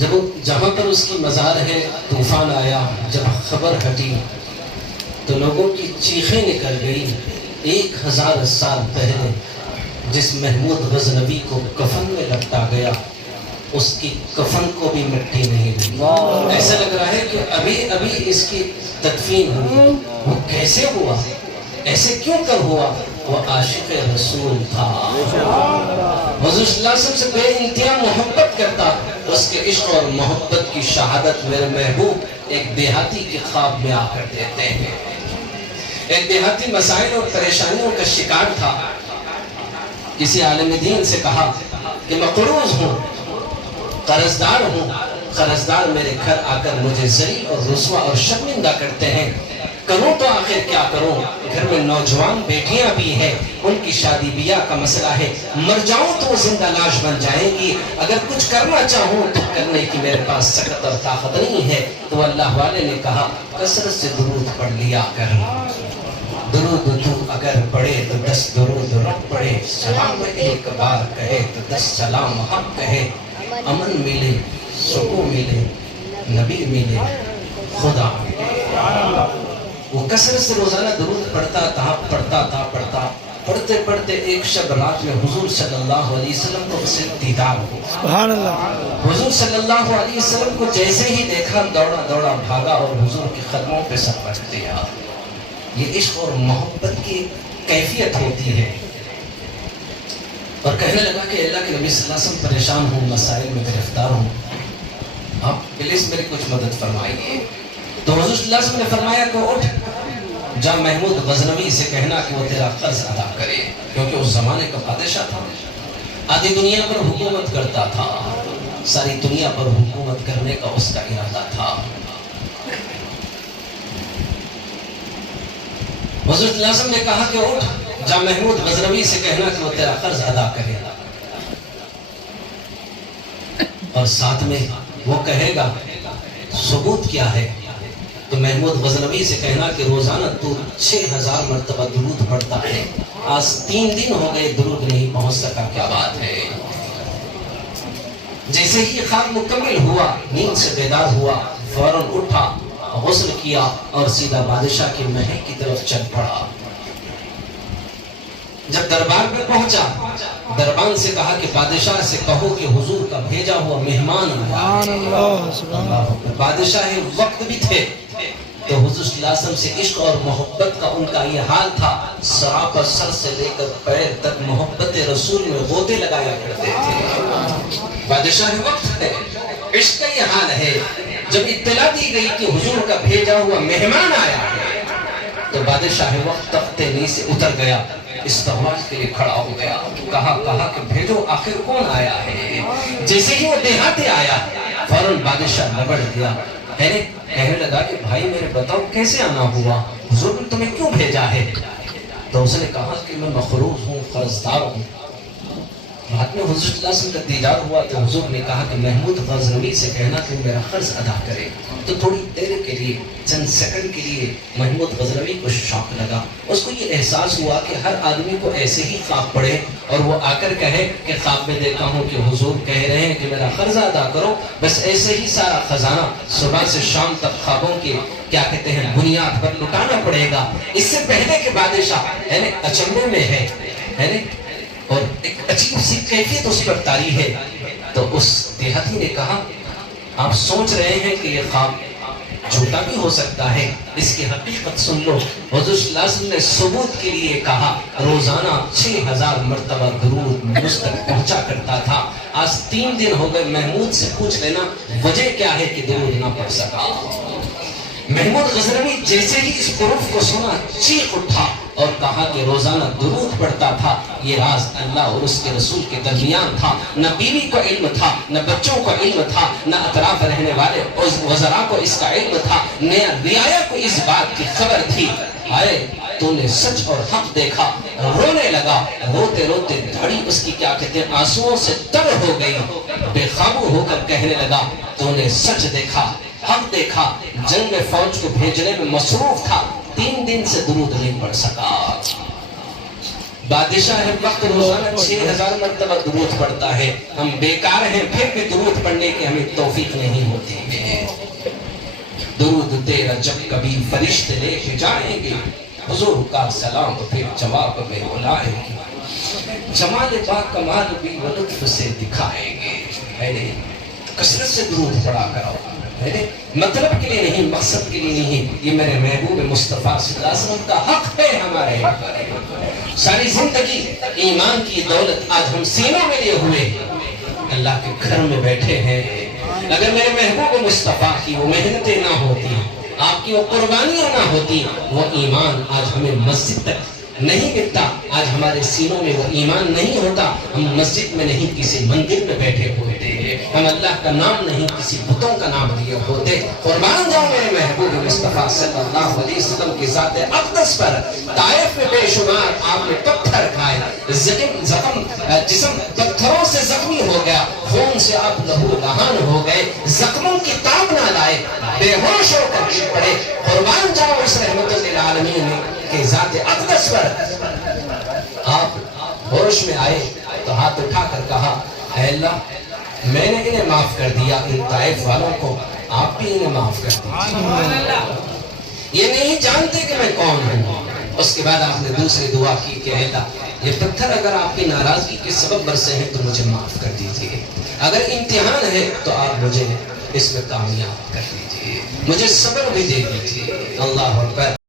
جب جہاں پر اس کی مزار ہے طوفان آیا، جب خبر ہٹی تو لوگوں کی چیخیں نکل گئی. 1000 سال پہلے جس محمود غزنوی کو کفن میں لپٹا گیا، اس کی کفن کو بھی مٹی نہیں لگی. ایسا لگ رہا ہے کہ ابھی ابھی اس کی تدفین ہوئی. وہ کیسے ہوا؟ ایسے کیوں کر ہوا؟ وہ عاشق رسول تھا، حضور صلی اللہ علیہ وسلم سے بے انتہا محبت کرتا. اس کے عشق اور محبت کی شہادت میرے محبوب ایک دیہاتی کے خواب میں آ کر دیتے ہیں. ایک دیہاتی مسائل اور پریشانیوں کا شکار تھا. کسی عالم دین سے کہا کہ میں قروض ہوں، قرضدار ہوں. قرضدار میرے گھر آ کر مجھے ذلیل اور رسوا اور شرمندہ کرتے ہیں. کروں تو آخر کیا کروں؟ گھر میں نوجوان بیٹیاں بھی ہیں، ان کی شادی بیاہ کا مسئلہ ہے. مر جاؤں تو زندہ لاش بن جائیں گی. اگر کچھ کرنا چاہوں تو کرنے کی میرے پاس سکت اور طاقت نہیں ہے. تو اللہ والے نے کہا کثرت سے درود پڑھ لیا کر. درود تو اگر پڑھے تو 10 درود رب پڑھے. سلام ایک بار کہے تو 10 سلام حق کہے. امن ملے، سکون ملے، نبی ملے، خدا ملے. وہ کثرت سے روزانہ درود پڑھتا تھا. پڑھتے پڑھتے ایک شب رات میں حضور صلی اللہ علیہ وسلم کو اسے دیدار ہوا. سبحان اللہ. حضور صلی اللہ علیہ وسلم کو جیسے ہی دیکھا دوڑا دوڑا بھاگا اور حضور کے قدموں پہ سر رکھ دیا. یہ عشق اور محبت کی کیفیت ہوتی ہے. اور کہنے لگا کہ اللہ کے نبی صلی اللہ علیہ وسلم پریشان ہوں، مسائل میں گرفتار ہوں، آپ پلیز میری کچھ مدد فرمائیے. تو حضور صلی اللہ علیہ وسلم نے فرمایا کہ اٹھ جا محمود غزنوی سے کہنا کہ وہ تیرا قرض ادا کرے، کیونکہ اس زمانے کا بادشاہ تھا، آدھی دنیا پر حکومت کرتا تھا، ساری دنیا پر حکومت کرنے کا اس کا ارادہ تھا. حضور صلی اللہ علیہ وسلم نے کہا کہ اٹھ جا محمود غزنوی سے کہنا کہ وہ تیرا قرض ادا کرے، اور ساتھ میں وہ کہے گا ثبوت کیا ہے؟ تو محمود غزنوی سے کہنا کہ روزانہ تو 6000 مرتبہ درود پڑھتا ہے، آج 3 دن ہو گئے درود نہیں پہنچ سکا، کیا بات ہے؟ جیسے ہی خواب مکمل ہوا، نیند سے بیدار ہوا، فوراً اٹھا، غسل کیا اور سیدھا بادشاہ کی محل کی طرف چل پڑا. جب دربار میں پہنچا، دربان سے کہا کہ بادشاہ سے کہو کہ حضور کا بھیجا ہوا مہمان آیا. بادشاہ وقت بھی تھے تو حضور صلی اللہ علیہ وسلم سے عشق اور محبت کا ان کا یہ حال تھا، سراپا سر سے لے کر پیر تک محبت رسول میں غوطے لگایا کرتے تھے. بادشاہ وقت ہے، عشق کا یہ حال ہے. جب اطلاع دی گئی کہ حضور کا بھیجا ہوا مہمان آیا ہے تو بادشاہ وقت تختے نیز سے اتر گیا، استقبال کے لیے کھڑا ہو گیا. کہا کہ بھیجو آخر کون آیا ہے؟ جیسے ہی وہ دیہاتی آیا فوراً بادشاہ لبڑ گیا، کہنے لگا کہ بھائی میرے بتاؤ کیسے آنا ہوا، حضور نے تمہیں کیوں بھیجا ہے؟ تو اس نے کہا کہ میں مخروض ہوں، قرضدار ہوں. رات میں حضور صلی اللہ علیہ وسلم کا دیدار ہوا تو حضور نے کہا کہ محمود غزنوی سے کہنا کہ میرا قرض ادا کرے. تو تھوڑی دیر کے لیے، چند سیکنڈ کے لیے محمود غزنوی کو شوق لگا. اس کو یہ احساس ہوا کہ ہر آدمی کو ایسے ہی خواب پڑے اور وہ آ کر کہے کہ خواب میں دیکھا ہوں کہ حضور کہہ رہے ہیں کہ میرا قرض ادا کرو. بس ایسے ہی سارا خزانہ صبح سے شام تک خوابوں کے کیا کہتے ہیں بنیاد پر لٹانا پڑے گا. اس سے پہلے کہ بادشاہ اچنبے میں ہے اور ایک عجیب سی کیفیت اس پر طاری ہے. تو اس دیہاتی نے کہا آپ سوچ رہے ہیں کہ یہ خواب جھوٹا بھی ہو سکتا ہے، اس کی حقیقت سن لو. حضور صلی اللہ علیہ وسلم نے ثبوت کے لیے کہا روزانہ 6000 مرتبہ درود مجھ تک پہنچا کرتا تھا. آج 3 دن ہو گئے، محمود سے پوچھ لینا وجہ کیا ہے کہ درود نہ پڑھ سکا. محمود غزنوی جیسے ہی اس پروف کو سنا چیخ اٹھا اور کہا کہ روزانہ درود پڑھتا تھا. یہ راز اللہ اور اس کے رسول کے درمیان تھا. نہ بیوی کو علم تھا، نہ بچوں کو علم تھا، نہ اطراف رہنے والے وزراء کو اس کا علم تھا، نہ رعایا کو اس بات کی خبر تھی. آئے تو نے سچ اور حق دیکھا، رونے لگا. روتے روتے دھڑی اس کی کیا کہتے ہیں آنسوؤں سے تر ہو گئی. بے قابو ہو کر کہنے لگا تو نے سچ دیکھا، حق دیکھا. جنگ میں فوج کو بھیجنے میں مصروف تھا، 3 دن سے درود نہیں پڑھ سکا. بادشاہ وقت روزانہ 6000 مرتبہ درود پڑھتا ہے، ہم بیکار ہیں پھر بھی درود پڑھنے کی ہمیں توفیق نہیں ہوتی ہے۔ درود تیرا جب کبھی فرشتے لے کے جائیں گے، حضور کا سلام پھر جواب میں بلائیں گے، جمال پاک کمال بھی وہ لطف سے دکھائیں گے۔ کثرت سے درود پڑھا کرو، مطلب کے لیے نہیں، مقصد کے لیے نہیں، یہ میرے محبوب مصطفیٰ صلی اللہ علیہ وسلم کا حق ہے ہمارے۔ ساری زندگی ایمان کی دولت آج ہم سینوں میں لیے ہوئے اللہ کے گھر میں بیٹھے ہیں۔ اگر میرے محبوب مصطفیٰ کی وہ محنتیں نہ ہوتی، آپ کی وہ قربانیاں نہ ہوتی، وہ ایمان آج ہمیں مسجد تک نہیں ملتا، آج ہمارے سینوں میں وہ ایمان نہیں ہوتا، ہم مسجد میں نہیں کسی مندر میں بیٹھے ہوتے، ہم اللہ کا نام نہیں کسی بتوں کا نام لیے ہوتے۔ قربان جاؤں میرے محبوب مصطفیٰ صلی اللہ علیہ وسلم کی ذات اقدس پر۔ طائف میں بے شمار آپ نے پتھر کھائے، جسم پتھروں سے زخمی ہو گیا، خون سے آپ لہو لہان ہو گئے، زخموں کی تاب نہ لائے، بے ہوش ہو کر گر پڑے۔ قربان جاؤ اس رحمت للعالمین کی ذات اقدس پر۔ آپ ہوش میں آئے تو ہاتھ اٹھا کر کہا، اے اللہ میں نے انہیں معاف کر دیا، ان طائف والوں کو آپ بھی انہیں معاف کر دیا، یہ نہیں جانتے کہ میں کون ہوں۔ اس کے بعد آپ نے دوسری دعا کی کہ اے اللہ یہ پتھر اگر آپ کی ناراضگی کے سبب برسے ہیں تو مجھے معاف کر دیجئے، اگر امتحان ہے تو آپ مجھے اس میں کامیاب کر دیجئے، مجھے صبر بھی دے دیجئے۔ اللہ اکبر۔